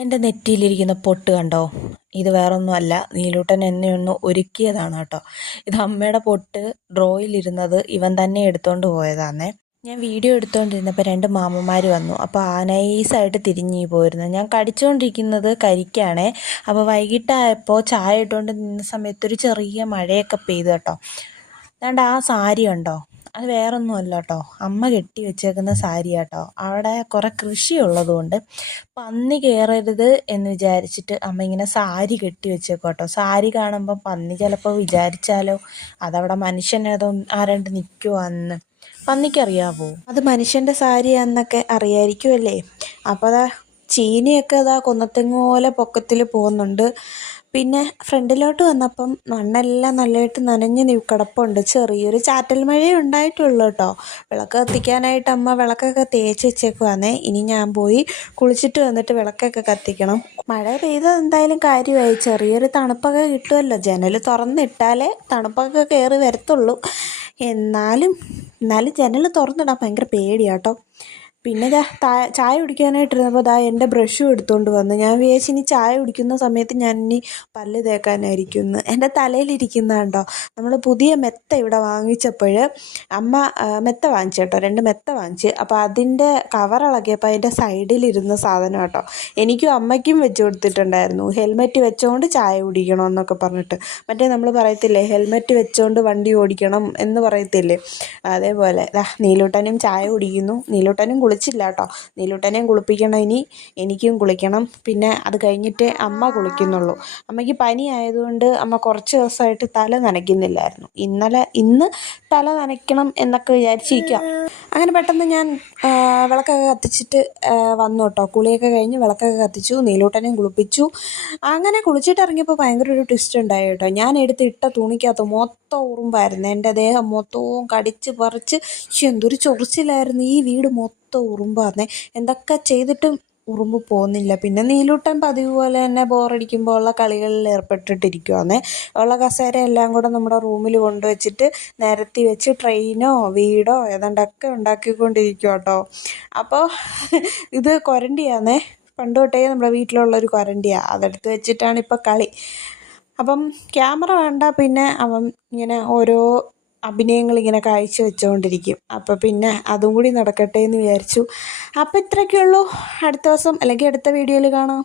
എൻ്റെ നെറ്റിയിലിരിക്കുന്ന പൊട്ട് കണ്ടോ? ഇത് വേറൊന്നുമല്ല, നീലൂട്ടൻ എന്നെ ഒന്ന് ഒരുക്കിയതാണ് കേട്ടോ. ഇത് അമ്മയുടെ പൊട്ട് ഡ്രോയിലിരുന്നത് ഇവൻ തന്നെ എടുത്തുകൊണ്ട് പോയതാണേ. ഞാൻ വീഡിയോ എടുത്തുകൊണ്ടിരുന്നപ്പോൾ 2 മാമന്മാർ വന്നു. അപ്പോൾ നൈസായിട്ട് തിരിഞ്ഞു പോയിരുന്നു. ഞാൻ കടിച്ചുകൊണ്ടിരിക്കുന്നത് കരിക്കാണേ. അപ്പോൾ വൈകിട്ടായപ്പോൾ ചായ ഇട്ടുകൊണ്ട് നിന്ന സമയത്ത് ഒരു ചെറിയ മഴയൊക്കെ പെയ്തു കേട്ടോ. അതുകൊണ്ട് ആ സാരി കണ്ടോ, അത് വേറൊന്നുമല്ല കേട്ടോ, അമ്മ കെട്ടി വെച്ചേക്കുന്ന സാരി കേട്ടോ. അവിടെ കുറേ കൃഷിയുള്ളതുകൊണ്ട് പന്നി കയറരുത് എന്ന് വിചാരിച്ചിട്ട് അമ്മ ഇങ്ങനെ സാരി കെട്ടി വെച്ചേക്കും കേട്ടോ. സാരി കാണുമ്പോൾ പന്നി ചിലപ്പോൾ വിചാരിച്ചാലോ അതവിടെ മനുഷ്യനേതോ ആരാണ്ട് നിൽക്കുമോ അന്ന്. പന്നിക്കറിയാവോ അത് മനുഷ്യൻ്റെ സാരിയാന്നൊക്കെ അറിയായിരിക്കുമല്ലേ? അപ്പോൾ അതാ ചീനിയൊക്കെ അതാ കൊന്നത്തെങ്ങ് പോലെ പൊക്കത്തിൽ പോകുന്നുണ്ട്. പിന്നെ ഫ്രണ്ടിലോട്ട് വന്നപ്പം മണ്ണെല്ലാം നല്ലതായിട്ട് നനഞ്ഞ് കിടപ്പുണ്ട്. ചെറിയൊരു ചാറ്റൽ മഴയേ ഉണ്ടായിട്ടുള്ളൂ കേട്ടോ. വിളക്ക് കത്തിക്കാനായിട്ട് അമ്മ വിളക്കൊക്കെ തേച്ച് വെച്ചേക്കുവാന്നേ. ഇനി ഞാൻ പോയി കുളിച്ചിട്ട് വന്നിട്ട് വിളക്കൊക്കെ കത്തിക്കണം. മഴ പെയ്തത് എന്തായാലും കാര്യമായി, ചെറിയൊരു തണുപ്പൊക്കെ കിട്ടുമല്ലോ. ജനൽ തുറന്നിട്ടാലേ തണുപ്പൊക്കെ കയറി വരത്തുള്ളൂ. എന്നാലും ജനൽ തുറന്നിടാൻ ഭയങ്കര പേടിയാട്ടോ. പിന്നെ ചായ കുടിക്കാനായിട്ടിരുന്നപ്പോൾ എൻ്റെ ബ്രഷും എടുത്തുകൊണ്ട് വന്നു. ഞാൻ വിചാരിച്ചു ഇനി ചായ കുടിക്കുന്ന സമയത്ത് ഞാൻ ഇനി പല്ല് തേക്കാനായിരിക്കും. എൻ്റെ തലയിലിരിക്കുന്ന കണ്ടോ, നമ്മൾ പുതിയ മെത്ത ഇവിടെ വാങ്ങിച്ചപ്പോൾ അമ്മ മെത്ത വാങ്ങിച്ചു കേട്ടോ, 2 മെത്ത വാങ്ങിച്ച്. അപ്പോൾ അതിൻ്റെ കവറിളകിയപ്പോൾ അതിൻ്റെ സൈഡിലിരുന്ന സാധനം കേട്ടോ. എനിക്കും അമ്മയ്ക്കും വെച്ച് കൊടുത്തിട്ടുണ്ടായിരുന്നു. ഹെൽമെറ്റ് വെച്ചുകൊണ്ട് ചായ കുടിക്കണമെന്നൊക്കെ പറഞ്ഞിട്ട്. മറ്റേ നമ്മൾ പറയത്തില്ലേ ഹെൽമെറ്റ് വെച്ചുകൊണ്ട് വണ്ടി ഓടിക്കണം എന്ന് പറയത്തില്ലേ, അതേപോലെ നീലൂട്ടനും ചായ കുടിക്കുന്നു. നീലൂട്ടനും കുളിച്ചില്ല കേട്ടോ. നീലൂട്ടനെയും കുളിപ്പിക്കണം, ഇനി എനിക്കും കുളിക്കണം. പിന്നെ അത് കഴിഞ്ഞിട്ടേ അമ്മ കുളിക്കുന്നുള്ളൂ. അമ്മയ്ക്ക് പനി ആയതുകൊണ്ട് അമ്മ കുറച്ച് ദിവസമായിട്ട് തല നനയ്ക്കുന്നില്ലായിരുന്നു. ഇന്ന് തല നനയ്ക്കണം എന്നൊക്കെ വിചാരിച്ചിരിക്കുക. അങ്ങനെ പെട്ടെന്ന് ഞാൻ വിളക്കൊക്കെ കത്തിച്ചിട്ട് വന്നു കേട്ടോ. കുളിയൊക്കെ കഴിഞ്ഞ് വിളക്കൊക്കെ കത്തിച്ചു, നീലൂട്ടനെയും കുളിപ്പിച്ചു. അങ്ങനെ കുളിച്ചിട്ട് ഇറങ്ങിയപ്പോൾ ഭയങ്കര ഒരു ട്വിസ്റ്റ് ഉണ്ടായി കേട്ടോ. ഞാൻ ഇട്ട തുണിക്കകത്ത് മൊത്തം ഉറുമ്പായിരുന്നു. എൻ്റെ ദേഹം മൊത്തവും കടിച്ച് പറിച്ച് എന്തൊരു ചൊറിച്ചിലായിരുന്നു. ഈ വീട് മൊത്തം ഉറുമ്പായിരുന്നേ. എന്തൊക്കെ ചെയ്തിട്ടും ഉറുമ്പ് പോകുന്നില്ല. പിന്നെ നീലൂട്ടൻ പതിവ് പോലെ തന്നെ ബോറടിക്കുമ്പോൾ ഉള്ള കളികളിൽ ഏർപ്പെട്ടിട്ടിരിക്കുവാന്നേ. ഉള്ള കസേര എല്ലാം കൂടെ നമ്മുടെ റൂമിൽ കൊണ്ടുവച്ചിട്ട് നിരത്തി വെച്ച് ട്രെയിനോ വീടോ ഏതാണ്ടൊക്കെ ഉണ്ടാക്കിക്കൊണ്ടിരിക്കും കേട്ടോ. അപ്പോൾ ഇത് കൊരണ്ടിയാന്നേ, പണ്ട് തൊട്ടേ നമ്മുടെ വീട്ടിലുള്ളൊരു കൊരണ്ടിയാണ്. അതെടുത്ത് വെച്ചിട്ടാണ് ഇപ്പോൾ കളി. അപ്പം ക്യാമറ വേണ്ട, പിന്നെ അവൻ ഇങ്ങനെ ഓരോ അഭിനയങ്ങൾ ഇങ്ങനെ കാഴ്ച വെച്ചുകൊണ്ടിരിക്കും. അപ്പോൾ പിന്നെ അതും കൂടി നടക്കട്ടെ എന്ന് വിചാരിച്ചു. അപ്പോൾ ഇത്രയൊക്കെയുള്ളൂ. അടുത്ത ദിവസം അല്ലെങ്കിൽ അടുത്ത വീഡിയോയിൽ കാണാം.